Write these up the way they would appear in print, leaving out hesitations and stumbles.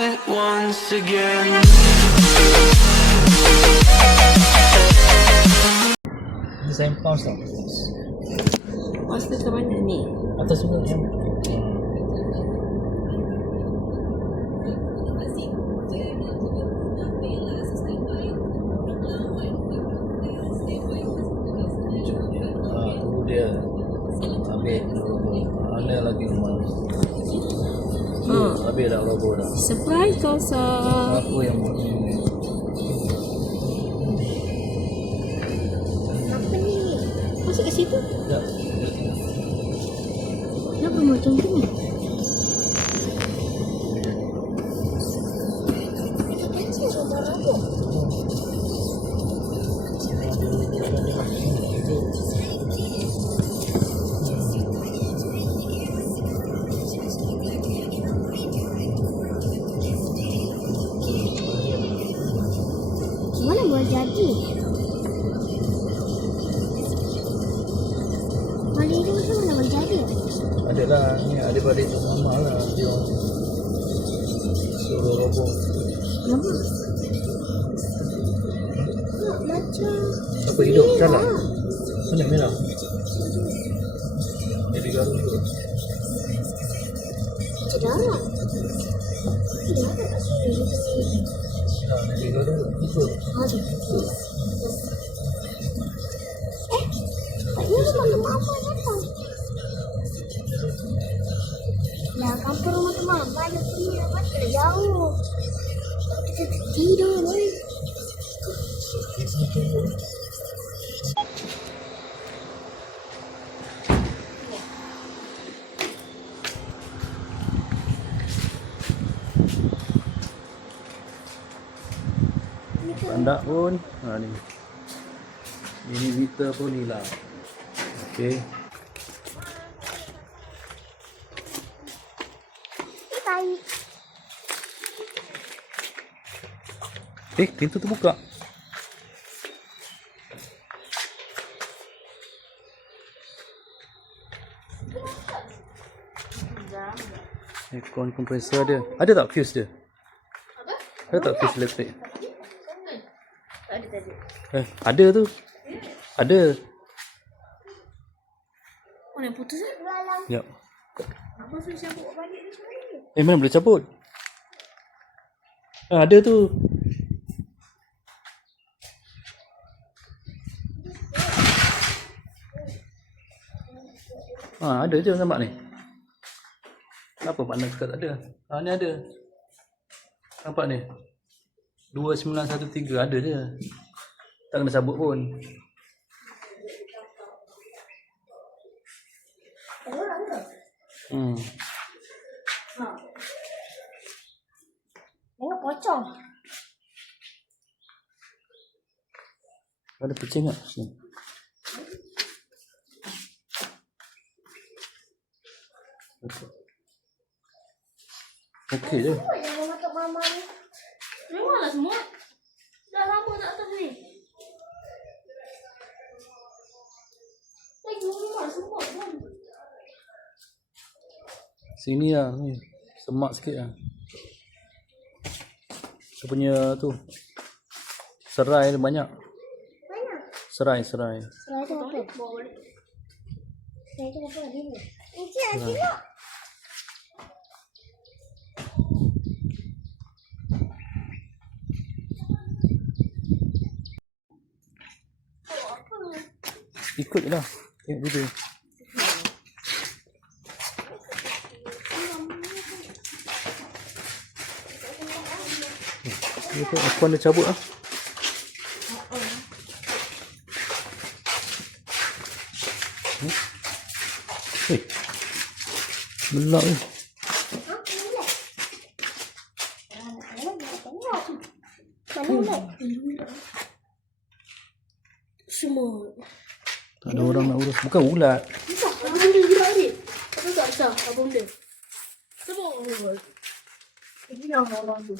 it once again. Design pounds tau. Master ke mana ni? Atas tu kan yang tu dia ambil mana lagi rumah habis dah logo dah. Surprise Kosa. Aku yang buat ni. Apa ni? Masuk ke situ? Tak, dia tengok. Kenapa macam tu ni? Mana boleh jadi? Balik itu macam mana boleh jadi? Adalah ni adik-beradik tu mama lah dia suruh roboh. Kenapa? Macam Apa hidup dalam? Mana merah? Jadi garu tu. cedarat. Tidak ada kat sini. Jadi garu itu. Ada. Ini mana mama datang? Lah, kampung rumah tu mama ada punya masa jauh. Kita tidur ni. Pandak pun ni. Ini meter pun hilang. Okey. Baik. Pintu tu buka. Aircon kompresor dia. Ada tak fuse dia? Ada tak fuse elektrik? Tak ada tadi. Ada tu. Ada. Mana yang putus eh? Ya. Apa suruh cabut balik ni sebenarnya? Mana boleh cabut? Ada tu. Ada je nampak ni. Kenapa partner cakap tak ada? Ni ada. Nampak ni. 2913 ada je. Tak kena cabut pun. Tengok pocong. Ada kucing tak? Sini. Okey je. Apa yang mama kat mama ni? Memanglah semua. Dah lama tak atas ni. Lagi rumah semua pun. Sini lah ni. Semak sikit lah. Dia punya tu. Serai dia banyak. Mana? Serai. Serai tu apa? Bawa balik. Serai tu apa? Ini. Ini lah tengok. Ikut je lah. Tengok video. Ni tu aku dah cabut lah. Belak ni. Mana ulat? Semua. Tak ada orang nak urus. Bukan ulat. Besar. Apa benda gerak ni? Apa tak besar? Apa benda? Semua orang buat. Ini yang orang tu.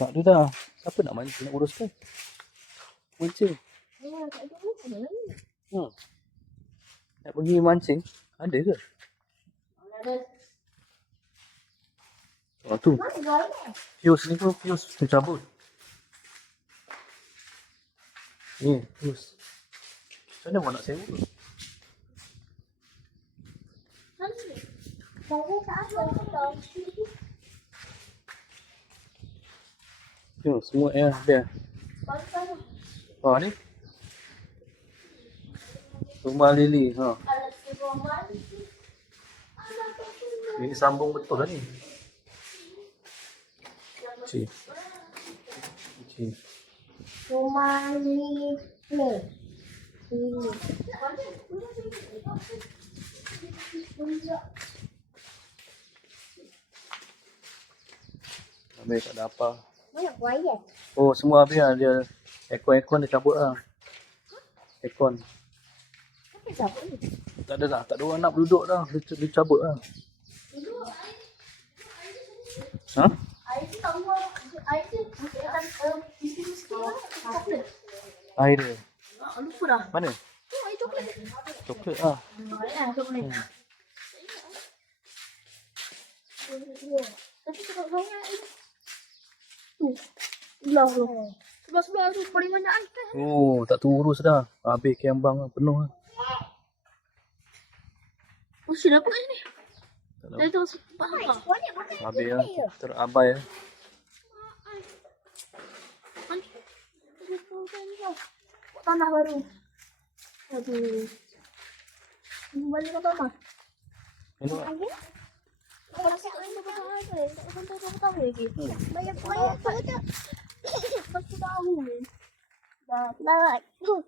Tak ada dah. Siapa nak mancing nak urus kan? Mancing. Nak pergi mancing? Ada ke? Oh tu. Mana gaya? Fuse ni tu fuse tercabut. Ni fuse. Macam mana awak nak sewa? Saya tak ada tau. Tengok semua dia. Oh ni. Rumah Lily. Ha. Ini sambung betul kan ni? Cik. Cik. Rumah ni. Habis tak ada apa. Mana buaya? Oh semua habis lah. Dia aircon dia cabut lah. Aircon. Apa siapa ni? Tak ada dah. Tak ada orang nak duduk dah. Dia cabut lah. Ha? Air tu tak buat. Air tu bukan coklat. Air dia. Lupa dah. Mana? Tu air coklat. Coklat lah. Coklat. Tapi tak banyak air. Tu. Belah tu. Sebelah-sebelah tu paling banyak air kan. Oh tak terurus dah. Habis kembang lah. Penuh lah. Mesti dapat kat sini. Tak tahu. Saya tu sempat apa. Habis lah. Terabai lah. Buat tanah baru. Aduh. Ini balik ke tanah. Tengok. Kalau saya main berapa hari? Tak sampai berapa tahun lagi. Banyak buaya tu tak? Satu tahun. Dah. Barat. Tengok.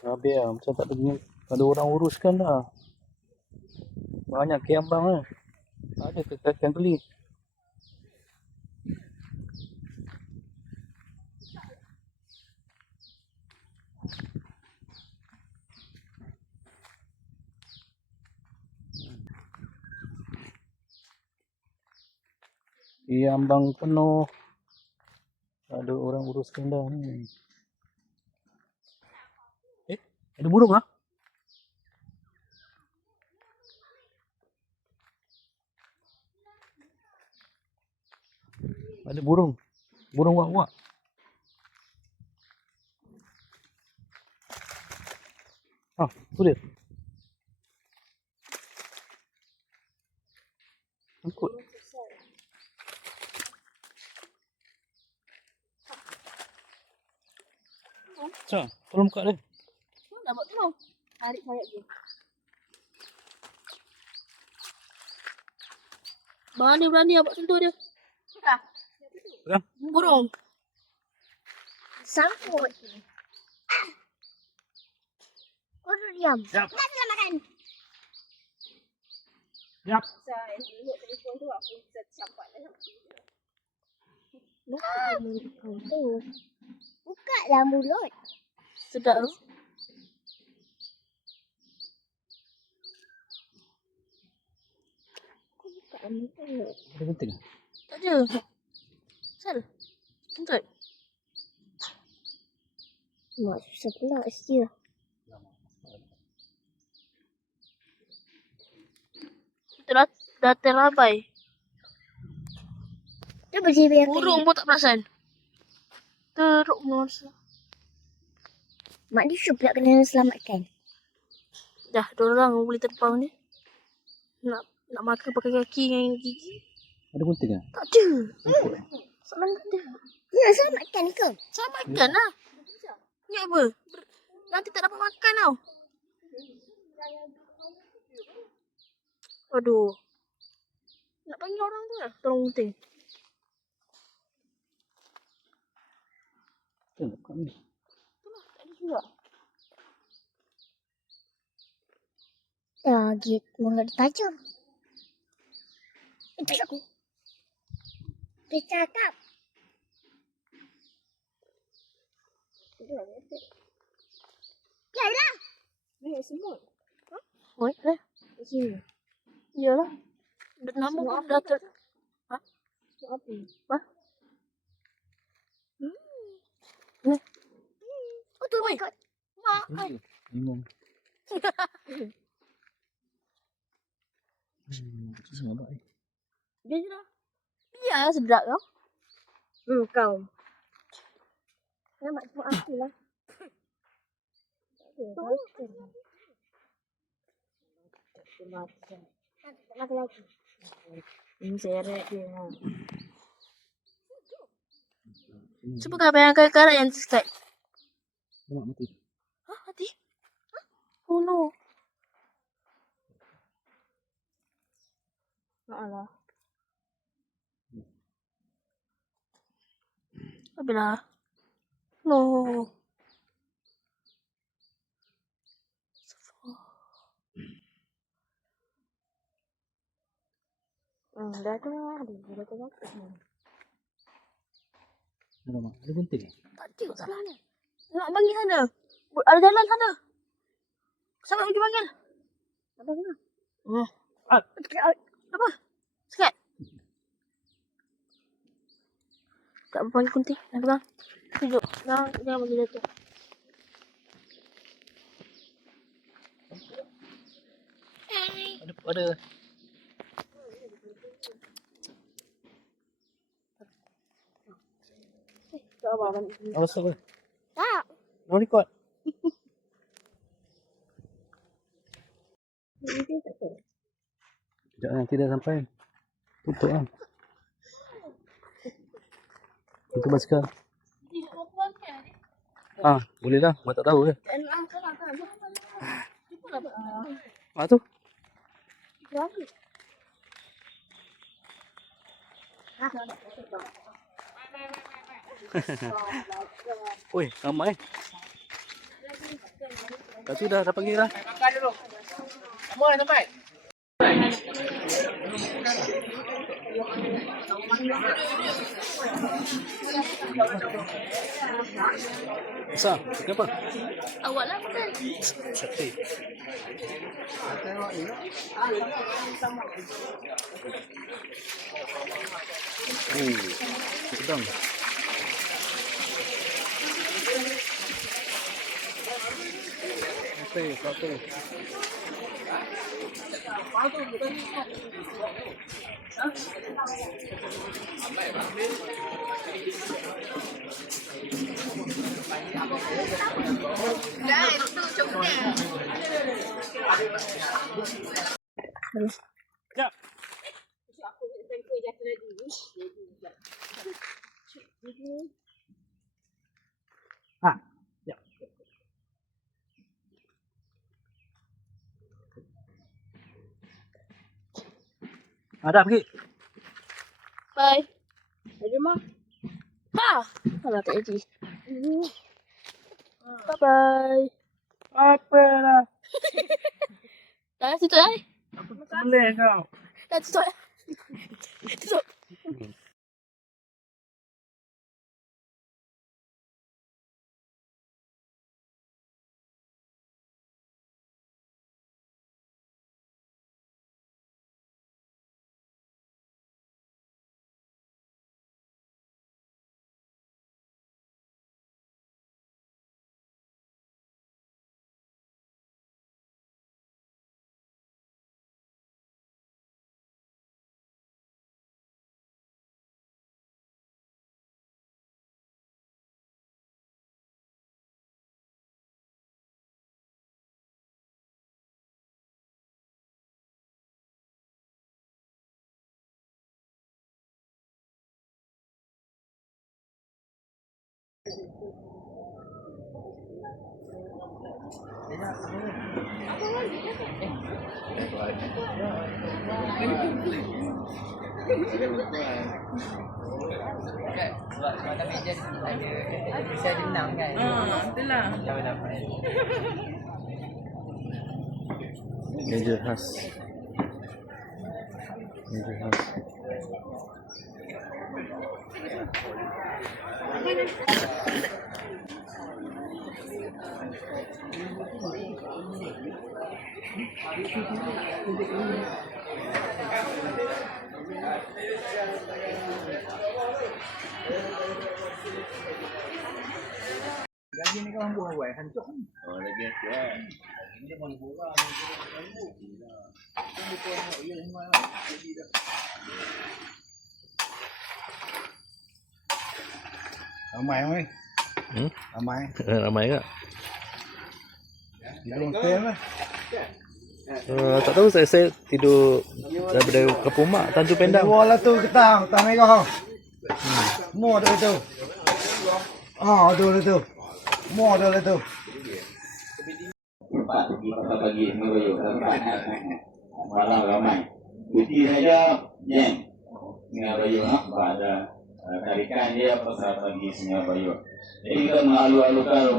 Habis lah. Macam tak ada orang uruskan dah. Banyak kembang lah. Ada kekaikan geli. Ambang penuh. Ada orang uruskan dah ni. Ada burung lah. Ada burung. Burung wak-wak. Tu dia. Angkut. Cak, tolong buka dia. Nak buat tu. Tarik sayap dia. Berani abang sentuh dia. Dah. Pegang. Burung. Sangkut. Kau duduk diam. Jap. Nak sila makan. Jap. Saya duduk telefon tu aku bisa campak dah. Buka dah mulut. Sedap tu. Buka dah mulut. Ada penting ah? Tak ada. Sal. Kentut. Mak susah pula dia. Kita dah terabai. Dia bersih biarkan. Burung pun tak perasan. Teruk masa. Mak dia sure pula kena selamatkan. Dah, diorang boleh terbang ni. Nak makan pakai kaki dengan gigi. Ada penting ah? Tak ada. Ikut eh? Soalan tak ada. Ya, selamatkan ke? Selamatkan lah. Ni apa? Nanti tak dapat makan tau. Aduh. Nak panggil orang tu lah. Tolong penting. Tengok kat ni. Itulah, tak ada juga. Target mulut dia tajam. Tak aku. Dia cakap. Yalah. Ni semut. Semut lah. Iyalah. Nama pun dah ter... Ha? Api. Apa? Oh, tu my god. Mak. Bingung. Itu semua baik. Dia je dah. Ya, sedap tau. Kau. Mak cuma aku lah. Nak lagi. Ini seret dia. Cuba kau bayangkan karat yang subscribe. Mak mati. Hah, mati? Hah? Oh no. Maaflah. Habislah. No. Dah tu lah. Dah tu lah. Ada mak. Ada gunting. Tak ada salahnya. Nak panggil sana. Ada jalan sana. Siapa pergi panggil? Apa sana? Apa? Sekat. Tak apa panggil kunting. Nak pegang. Tunjuk. Jangan bagi jatuh. Ada. Tak apa. Awas apa? Tak. Mau record. Sekejap nanti dah sampai. Tutup lah. Itu basikal. Boleh lah. Mak tak tahu ke? Ah tu. Lagi. Oi, ramai. Dah tu dah panggil dah. Makan dulu. Semua dah sampai. Besar. Kenapa? Awak lah makan. Sate. Sedang. Sate. Sekejap. Ya. Dah pergi. Bye. Ada mah. Ha. Alah tak jadi. Bye-bye. Apa lah? Dah tutup dah. Boleh kau. Dah tutup. Tutup. Sebab makan meja ada bisa jenang kan. Itulah. Jangan dapat. Meja khas. Ramai oi. Ramai. Ramai ke? Tidur hotel lah. Tak tahu, saya tidur daripada Kampung Mak, Tanjung Pendang. Dua lah tu ketang, ketang merah. Semua ada tu. Ada lah tu. Semua ada lah tu. Pagi malam ramai. Putih saja jam. Sungai Bayu ada tarikan dia pasal pagi Sungai Bayu. Jadi kita mengalu-alukan